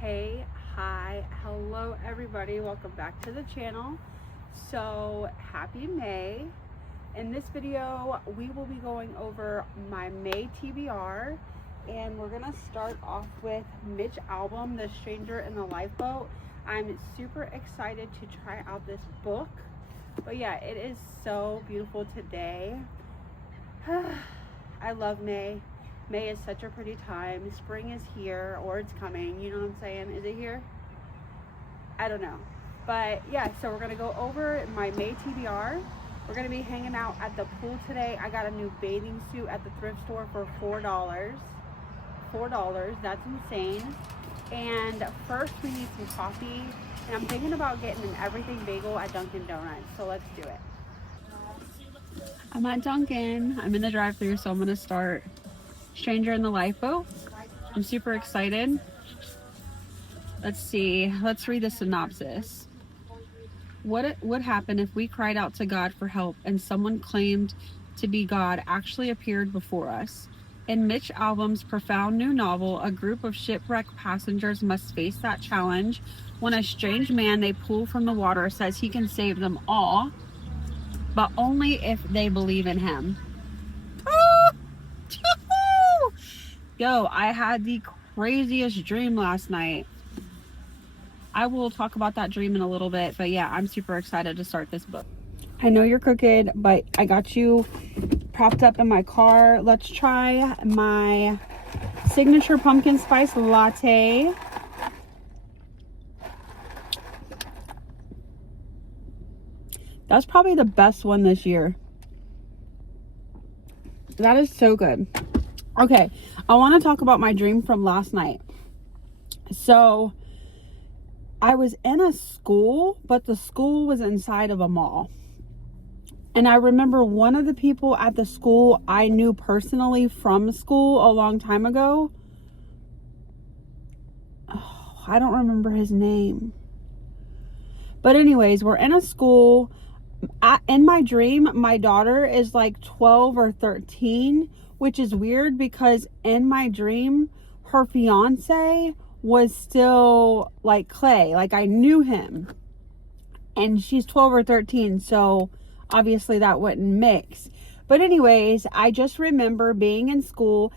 Hey, hi, hello everybody, welcome back to the channel. So happy May. In this video we will be going over my May TBR, and we're gonna start off with Mitch album, The Stranger in the Lifeboat. I'm super excited to try out this book, but yeah, it is so beautiful today. I love May. May is such a pretty time. Spring is here, or it's coming. You know what I'm saying? Is it here? I don't know. But yeah, so we're going to go over my May TBR. We're going to be hanging out at the pool today. I got a new bathing suit at the thrift store for $4. $4. That's insane. And first we need some coffee. And I'm thinking about getting an everything bagel at Dunkin' Donuts. So let's do it. I'm at Dunkin'. I'm in the drive-thru, so I'm going to start Stranger in the Lifeboat. I'm super excited. Let's see. Let's read the synopsis. What would happen if we cried out to God for help and someone claimed to be God actually appeared before us? In Mitch Albom's profound new novel, a group of shipwrecked passengers must face that challenge when a strange man they pull from the water says he can save them all, but only if they believe in him. Yo, I had the craziest dream last night. I will talk about that dream in a little bit, but yeah, I'm super excited to start this book. I know you're crooked, but I got you propped up in my car. Let's try my signature pumpkin spice latte. That's probably the best one this year. That is so good. Okay, I want to talk about my dream from last night. So I was in a school, but the school was inside of a mall. And I remember one of the people at the school I knew personally from school a long time ago. Oh, I don't remember his name. But anyways, we're in a school. In my dream, my daughter is like 12 or 13, which is weird because in my dream, her fiance was still like Clay. Like I knew him. And she's 12 or 13, so obviously that wouldn't mix. But anyways, I just remember being in school,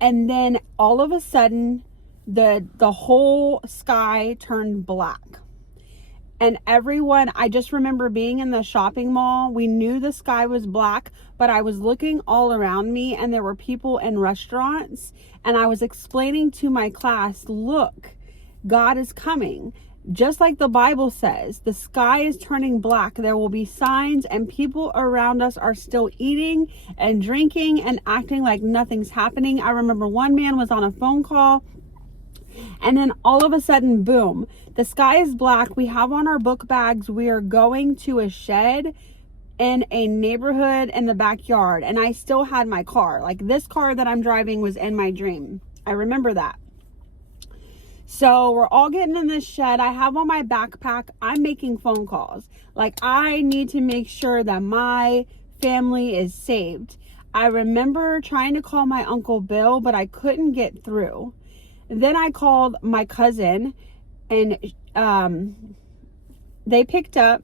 and then all of a sudden, the whole sky turned black. And everyone, I just remember being in the shopping mall. We knew the sky was black, but I was looking all around me and there were people in restaurants. And I was explaining to my class, look, God is coming. Just like the Bible says, the sky is turning black. There will be signs, and people around us are still eating and drinking and acting like nothing's happening. I remember one man was on a phone call, and then all of a sudden, boom, the sky is black. We have on our book bags. We are going to a shed in a neighborhood in the backyard. And I still had my car. Like this car that I'm driving was in my dream. I remember that. So we're all getting in this shed. I have on my backpack. I'm making phone calls. Like I need to make sure that my family is saved. I remember trying to call my Uncle Bill, but I couldn't get through. Then I called my cousin, and they picked up,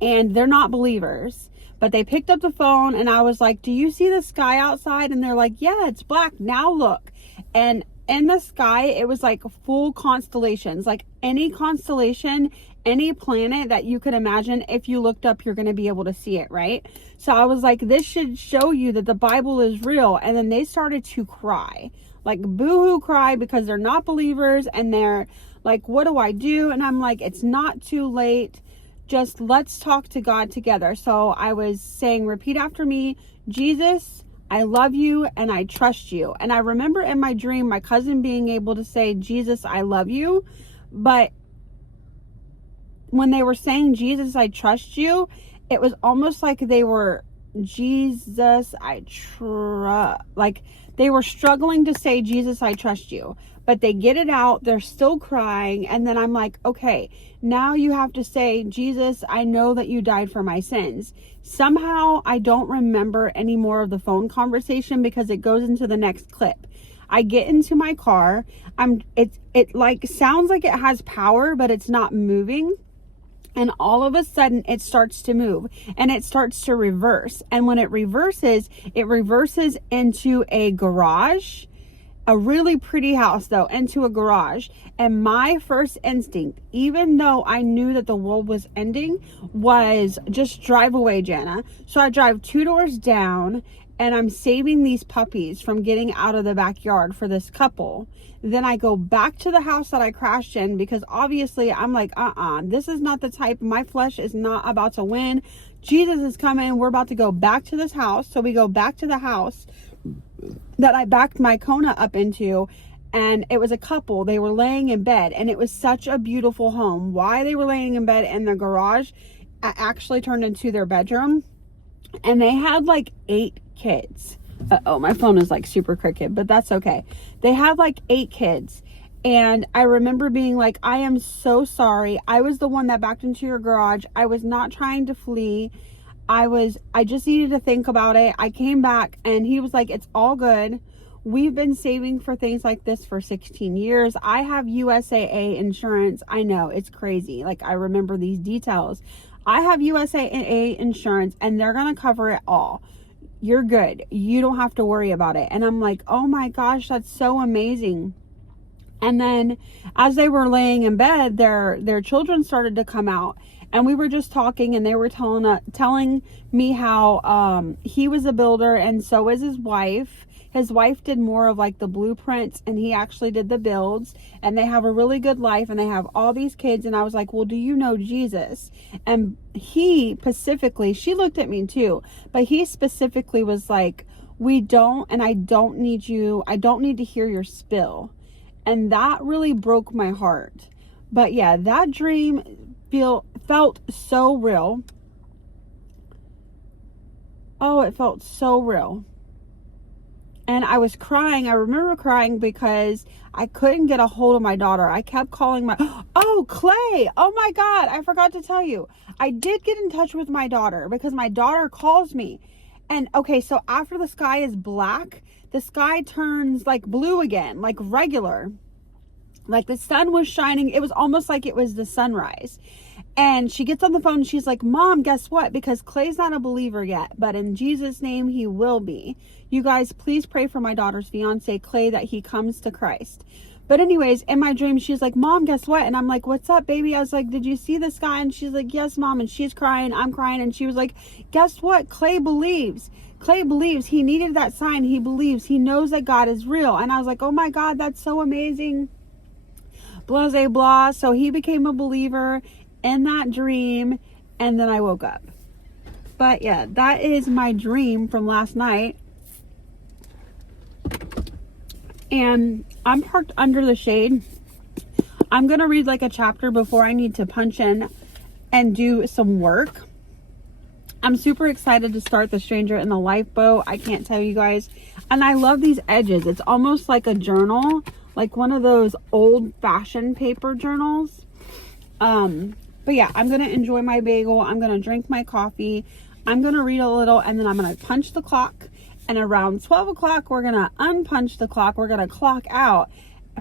and they're not believers, but they picked up the phone, and I was like, do you see the sky outside? And they're like, yeah, it's black. Now look. And in the sky, it was like full constellations, like any constellation, any planet that you could imagine. If you looked up, you're going to be able to see it, right? So I was like, this should show you that the Bible is real. And then they started to cry. Like boohoo cry, because they're not believers, and they're like, what do I do? And I'm like, it's not too late. Just let's talk to God together. So I was saying, repeat after me, Jesus, I love you and I trust you. And I remember in my dream, my cousin being able to say, Jesus, I love you. But when they were saying, Jesus, I trust you, it was almost like they were, Jesus, I trust, like they were struggling to say, Jesus, I trust you, but they get it out. They're still crying. And then I'm like, okay, now you have to say, Jesus, I know that you died for my sins. Somehow I don't remember any more of the phone conversation because it goes into the next clip. I get into my car. It like sounds like it has power, but it's not moving. And all of a sudden it starts to move and it starts to reverse. And when it reverses into a garage, a really pretty house though, into a garage. And my first instinct, even though I knew that the world was ending, was just drive away, Jana. So I drive 2 doors down and I'm saving these puppies from getting out of the backyard for this couple. Then I go back to the house that I crashed in because obviously I'm like, this is not the type. My flesh is not about to win. Jesus is coming. We're about to go back to this house. So we go back to the house that I backed my Kona up into, and it was a couple. They were laying in bed, and it was such a beautiful home. Why they were laying in bed in the garage actually turned into their bedroom, and they had like 8 kids. Oh, my phone is like super crooked, but that's okay. They had like 8 kids. And I remember being like, I am so sorry. I was the one that backed into your garage. I was not trying to flee. I just needed to think about it. I came back and he was like, it's all good. We've been saving for things like this for 16 years. I have USAA insurance. I know it's crazy. Like, I remember these details. I have USAA insurance and they're going to cover it all. You're good. You don't have to worry about it. And I'm like, oh my gosh, that's so amazing. And then as they were laying in bed, their children started to come out, and we were just talking, and they were telling me how he was a builder and so is his wife. His wife did more of like the blueprints and he actually did the builds, and they have a really good life and they have all these kids. And I was like, well, do you know Jesus? And he specifically, she looked at me too, but he specifically was like, we don't, and I don't need to hear your spill. And that really broke my heart. But yeah, that dream felt so real. Oh, it felt so real. And I was crying. I remember crying because I couldn't get a hold of my daughter. I kept calling Clay. Oh my God, I forgot to tell you. I did get in touch with my daughter because my daughter calls me. And okay, so after the sky is black, the sky turns like blue again, like regular. Like the sun was shining. It was almost like it was the sunrise. And she gets on the phone and she's like, Mom, guess what? Because Clay's not a believer yet, but in Jesus' name, he will be. You guys, please pray for my daughter's fiance, Clay, that he comes to Christ. But anyways, in my dream, she's like, Mom, guess what? And I'm like, what's up, baby? I was like, did you see this guy? And she's like, yes, Mom. And she's crying. I'm crying. And she was like, guess what? Clay believes. Clay believes. He needed that sign. He believes. He knows that God is real. And I was like, oh my God, that's so amazing. Blase blah. So he became a believer in that dream, and then I woke up. But yeah, that is my dream from last night. And I'm parked under the shade. I'm gonna read like a chapter before I need to punch in and do some work. I'm super excited to start The Stranger in the Lifeboat. I can't tell you guys. And I love these edges. It's almost like a journal, like one of those old-fashioned paper journals. But yeah, I'm going to enjoy my bagel. I'm going to drink my coffee. I'm going to read a little, and then I'm going to punch the clock. And around 12 o'clock, we're going to unpunch the clock. We're going to clock out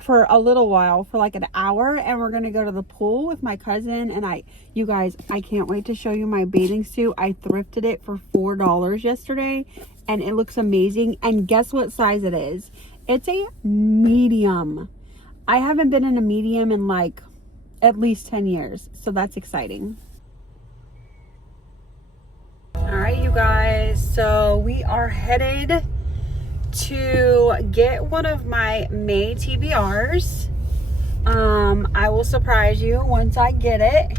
for a little while, for like an hour. And we're going to go to the pool with my cousin. And you guys, I can't wait to show you my bathing suit. I thrifted it for $4 yesterday, and it looks amazing. And guess what size it is? It's a medium. I haven't been in a medium in like at least 10 years, so that's exciting. All right, you guys, so we are headed to get one of my May TBRs. I will surprise you once I get it.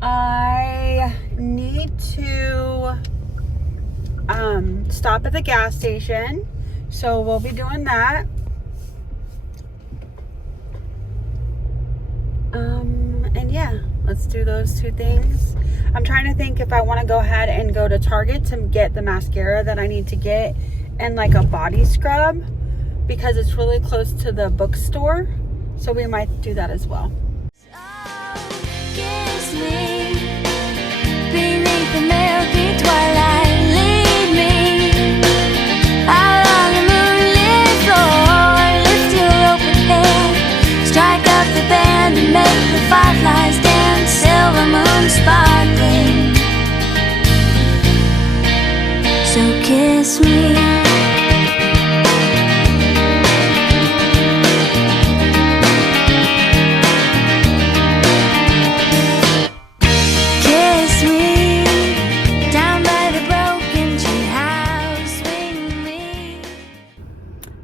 I need to stop at the gas station, so we'll be doing that. And yeah, let's do those 2 things. I'm trying to think if I want to go ahead and go to Target to get the mascara that I need to get, and like a body scrub, because it's really close to the bookstore. So we might do that as well. Kiss me beneath the milky twilight. Lead me out on the moonlit floor.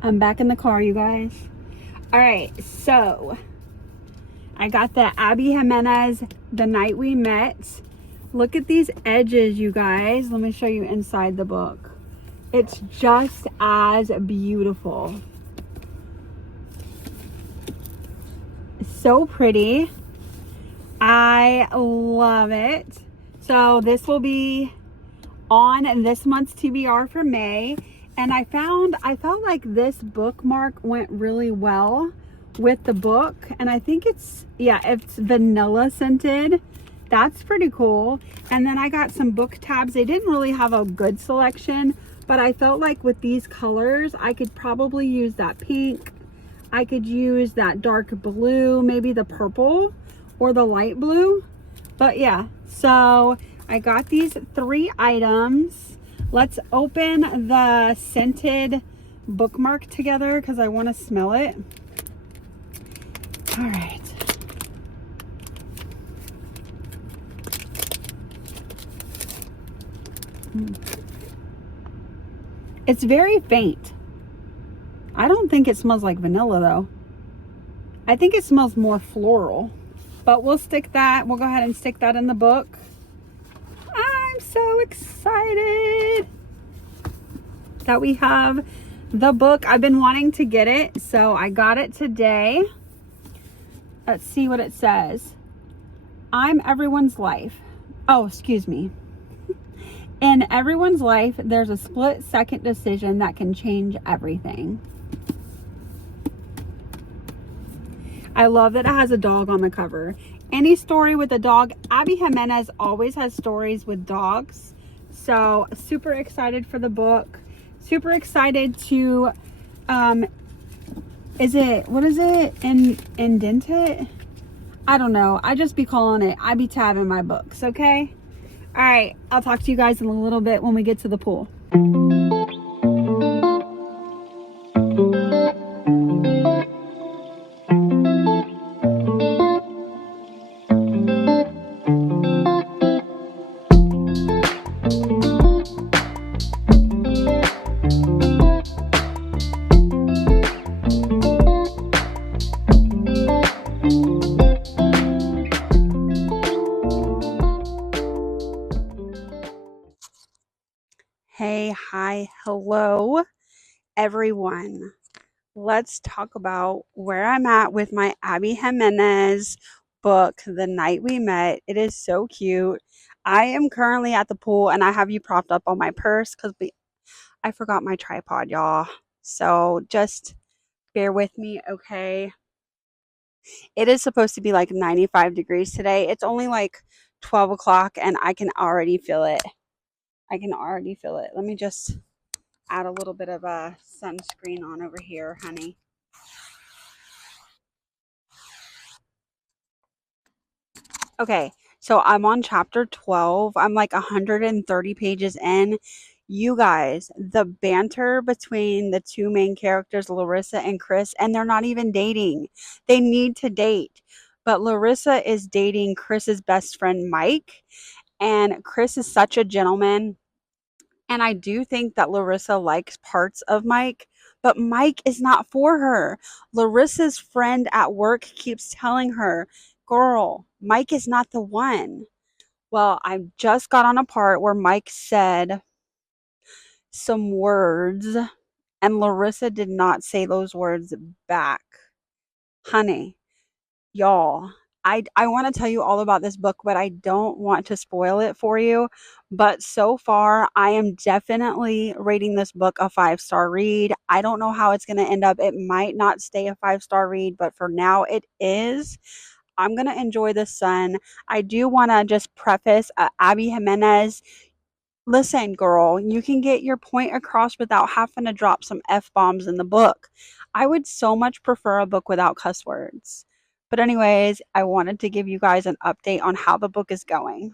I'm back in the car, you guys. All right, so I got the Abby Jimenez, The Night We Met. Look at these edges, you guys. Let me show you inside the book. It's just as beautiful. So pretty. I love it. So this will be on this month's TBR for May. And I felt like this bookmark went really well with the book. And I think it's vanilla scented. That's pretty cool. And then I got some book tabs. They didn't really have a good selection, but I felt like with these colors, I could probably use that pink. I could use that dark blue, maybe the purple or the light blue. But yeah, so I got these 3 items. Let's open the scented bookmark together because I want to smell it. All right. It's very faint. I don't think it smells like vanilla though. I think it smells more floral, but we'll stick that. We'll go ahead and stick that in the book. I'm so excited that we have the book. I've been wanting to get it, so I got it today. Let's see what it says. I'm everyone's life. Oh, excuse me. In everyone's life, there's a split-second decision that can change everything. I love that it has a dog on the cover. Any story with a dog. Abby Jimenez always has stories with dogs. So super excited for the book. Super excited to, what is it? Indent it? I don't know. I just be calling it. I be tabbing my books, okay? All right. I'll talk to you guys in a little bit when we get to the pool. Hey, hi, hello, everyone. Let's talk about where I'm at with my Abby Jimenez book, The Night We Met. It is so cute. I am currently at the pool and I have you propped up on my purse because I forgot my tripod, y'all. So just bear with me, okay? It is supposed to be like 95 degrees today. It's only like 12 o'clock and I can already feel it. Let me just add a little bit of a sunscreen on over here, honey. Okay, so I'm on chapter 12. I'm like 130 pages in. You guys, the banter between the 2 main characters, Larissa and Chris, and they're not even dating. They need to date. But Larissa is dating Chris's best friend, Mike. And Chris is such a gentleman. And I do think that Larissa likes parts of Mike, but Mike is not for her. Larissa's friend at work keeps telling her, girl, Mike is not the one. Well, I just got on a part where Mike said some words and Larissa did not say those words back. Honey, y'all, I want to tell you all about this book, but I don't want to spoil it for you. But so far, I am definitely rating this book a 5-star read. I don't know how it's going to end up. It might not stay a 5-star read, but for now it is. I'm going to enjoy the sun. I do want to just preface Abby Jimenez. Listen, girl, you can get your point across without having to drop some F-bombs in the book. I would so much prefer a book without cuss words. But anyways, I wanted to give you guys an update on how the book is going.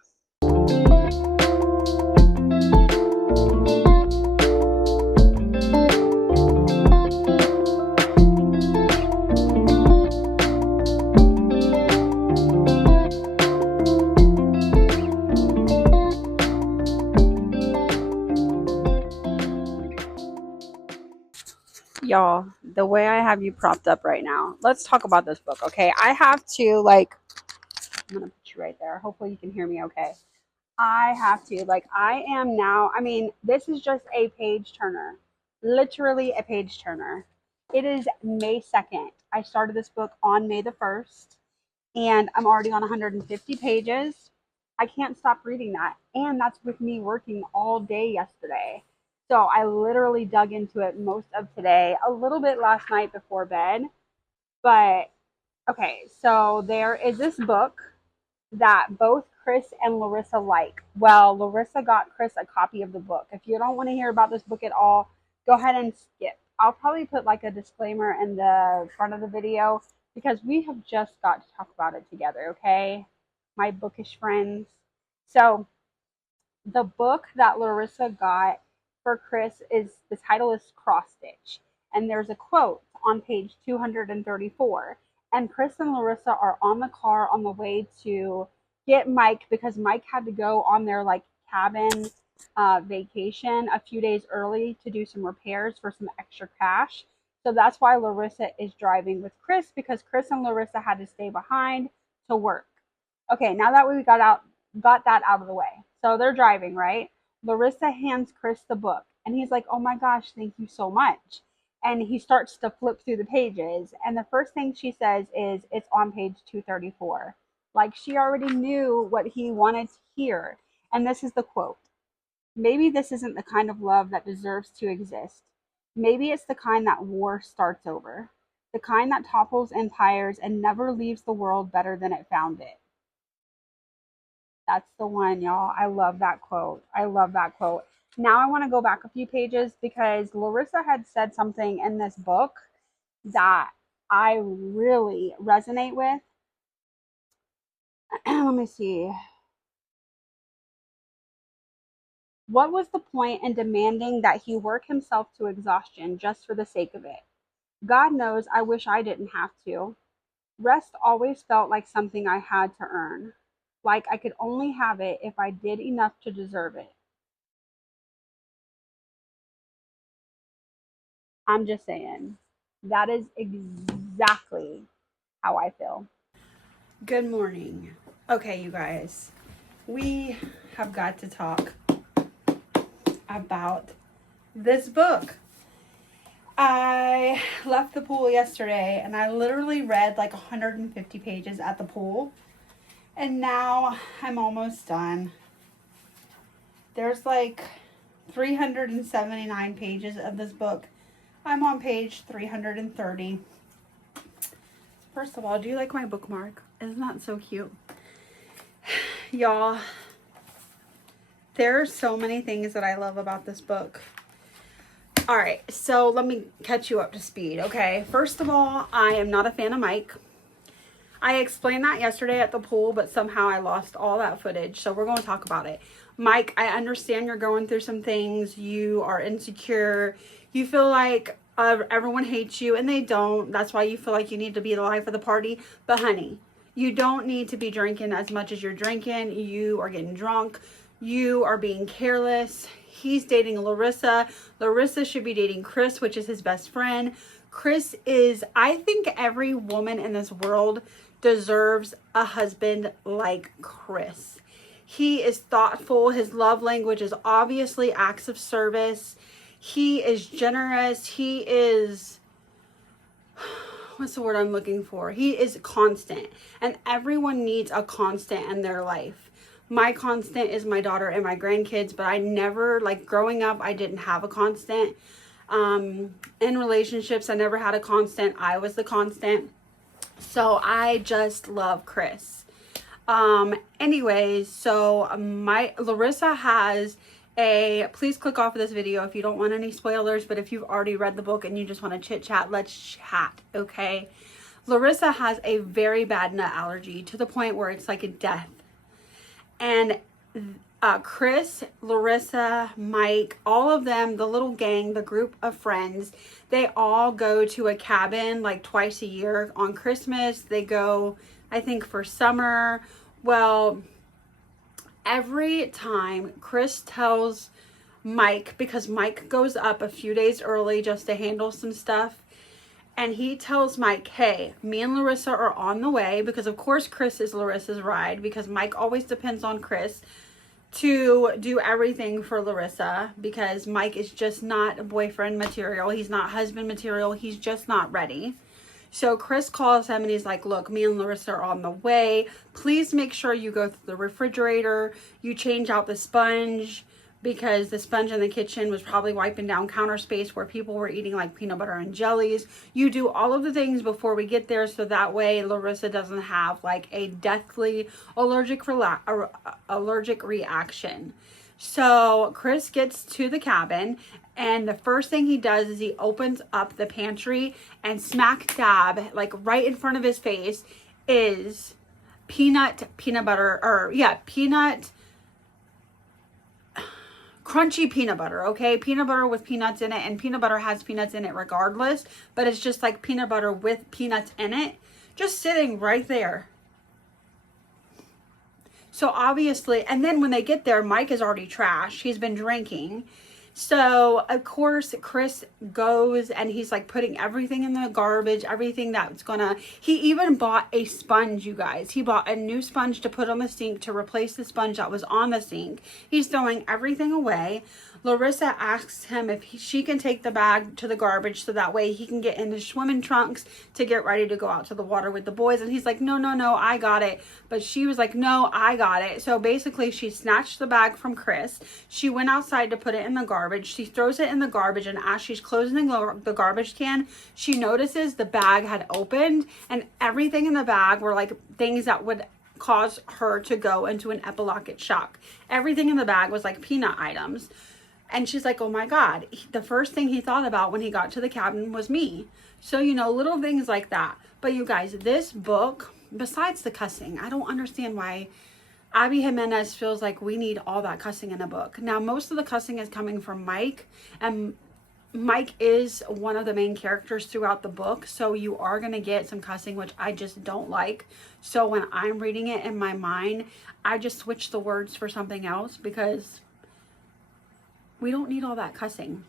Y'all, the way I have you propped up right now, let's talk about this book, okay? I have to, like, I'm gonna put you right there. Hopefully you can hear me okay. I have to, like, I am now, I mean, this is just a page turner. Literally a page turner. It is May 2nd. I started this book on May the 1st, and I'm already on 150 pages. I can't stop reading that. And that's with me working all day yesterday. So I literally dug into it most of today, a little bit last night before bed. But okay, so there is this book that both Chris and Larissa like. Well, Larissa got Chris a copy of the book. If you don't want to hear about this book at all, go ahead and skip. I'll probably put like a disclaimer in the front of the video because we have just got to talk about it together, okay? My bookish friends. So, the book that Larissa got for Chris is the title is Cross Stitch, and there's a quote on page 234. And Chris and Larissa are on the car on the way to get Mike because Mike had to go on their like cabin vacation a few days early to do some repairs for some extra cash. So that's why Larissa is driving with Chris because Chris and Larissa had to stay behind to work. Okay, now that we got that out of the way. So they're driving, right? Larissa hands Chris the book and he's like, "Oh my gosh, thank you so much." And he starts to flip through the pages, and the first thing she says is, "It's on page 234." Like she already knew what he wanted to hear. And this is the quote. "Maybe this isn't the kind of love that deserves to exist. Maybe it's the kind that war starts over. The kind that topples empires and never leaves the world better than it found it." That's the one, y'all. I love that quote. I love that quote. Now I want to go back a few pages because Larissa had said something in this book that I really resonate with. Let me see. What was the point in demanding that he work himself to exhaustion just for the sake of it? God knows I wish I didn't have to. Rest always felt like something I had to earn, like I could only have it if I did enough to deserve it. I'm just saying, that is exactly how I feel. Good morning. Okay, you guys, we have got to talk about this book. I left the pool yesterday and I literally read like 150 pages at the pool, and now I'm almost done. There's like 379 pages of this book. I'm on page 330. First of all, do you like my bookmark? Isn't that so cute? Y'all, there are so many things that I love about this book. All right, so let me catch you up to speed, okay? First of all, I am not a fan of Mike. I explained that yesterday at the pool, but somehow I lost all that footage, so we're going to talk about it. Mike, I understand you're going through some things. You are insecure. You feel like everyone hates you, and they don't. That's why you feel like you need to be the life of the party. But honey, you don't need to be drinking as much as you're drinking. You are getting drunk. You are being careless. He's dating Larissa. Larissa should be dating Chris, which is his best friend. Chris is, I think every woman in this world deserves a husband like Chris. He is thoughtful. His love language is obviously acts of service. He is generous. He is, what's the word I'm looking for? He is constant. And everyone needs a constant in their life. My constant is my daughter and my grandkids, but I never, like growing up, I didn't have a constant. In relationships, I never had a constant. I was the constant. So I just love Chris. Anyways, so Larissa has please click off of this video if you don't want any spoilers, but if you've already read the book and you just want to chit chat, let's chat, okay? Larissa has a very bad nut allergy to the point where it's like a death. And Chris, Larissa, Mike, all of them, the little gang, the group of friends, they all go to a cabin like twice a year. On Christmas, they go, I think, for summer. Well, every time Chris tells Mike, because Mike goes up a few days early just to handle some stuff. And he tells Mike, hey, me and Larissa are on the way, because of course Chris is Larissa's ride, because Mike always depends on Chris to do everything for Larissa, because Mike is just not boyfriend material. He's not husband material. He's just not ready. So Chris calls him and he's like, look, me and Larissa are on the way. Please make sure you go through the refrigerator. You change out the sponge, because the sponge in the kitchen was probably wiping down counter space where people were eating like peanut butter and jellies. You do all of the things before we get there, so that way Larissa doesn't have like a deathly allergic reaction. So Chris gets to the cabin, and the first thing he does is he opens up the pantry, and smack dab, like right in front of his face, is peanut butter, or yeah, crunchy peanut butter, okay? Peanut butter with peanuts in it, and peanut butter has peanuts in it regardless, but it's just like peanut butter with peanuts in it, just sitting right there. So obviously, and then when they get there, Mike is already trashed. He's been drinking. So of course Chris goes and he's like putting everything in the garbage, everything that's gonna, he even bought a sponge, you guys. He bought a new sponge to put on the sink to replace the sponge that was on the sink. He's throwing everything away. Larissa asks him if she can take the bag to the garbage so that way he can get in his swimming trunks to get ready to go out to the water with the boys. And he's like, no, I got it. But she was like, no, I got it. So basically she snatched the bag from Chris. She went outside to put it in the garbage. She throws it in the garbage, and as she's closing the garbage can, she notices the bag had opened, and everything in the bag were like things that would cause her to go into an epileptic shock. Everything in the bag was like peanut items. And she's like, oh my God, the first thing he thought about when he got to the cabin was me. So, you know, little things like that. But you guys, this book, besides the cussing, I don't understand why Abby Jimenez feels like we need all that cussing in a book. Now, most of the cussing is coming from Mike, and Mike is one of the main characters throughout the book. So you are going to get some cussing, which I just don't like. So when I'm reading it in my mind, I just switch the words for something else, because we don't need all that cussing.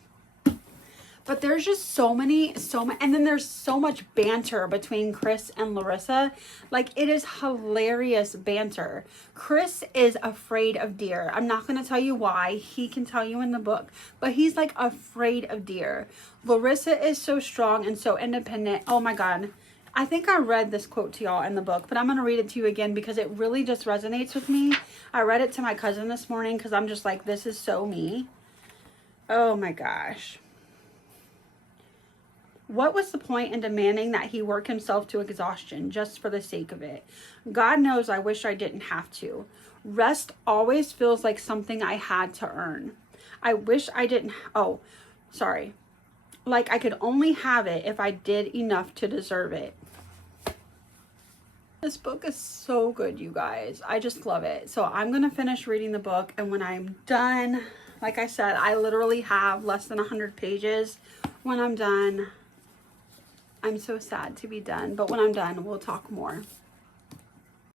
But there's just so many, and then there's so much banter between Chris and Larissa. Like, it is hilarious banter. Chris is afraid of deer. I'm not going to tell you why. He can tell you in the book, but he's like afraid of deer. Larissa is so strong and so independent. Oh my God. I think I read this quote to y'all in the book, but I'm going to read it to you again because it really just resonates with me. I read it to my cousin this morning because I'm just like, this is so me. Oh my gosh. What was the point in demanding that he work himself to exhaustion just for the sake of it? God knows I wish I didn't have to. Rest always feels like something I had to earn. I wish I didn't. Oh, sorry. Like I could only have it if I did enough to deserve it. This book is so good, you guys. I just love it. So I'm going to finish reading the book, and when I'm done, like I said, I literally have less than 100 pages. When I'm done, I'm so sad to be done, but when I'm done, we'll talk more.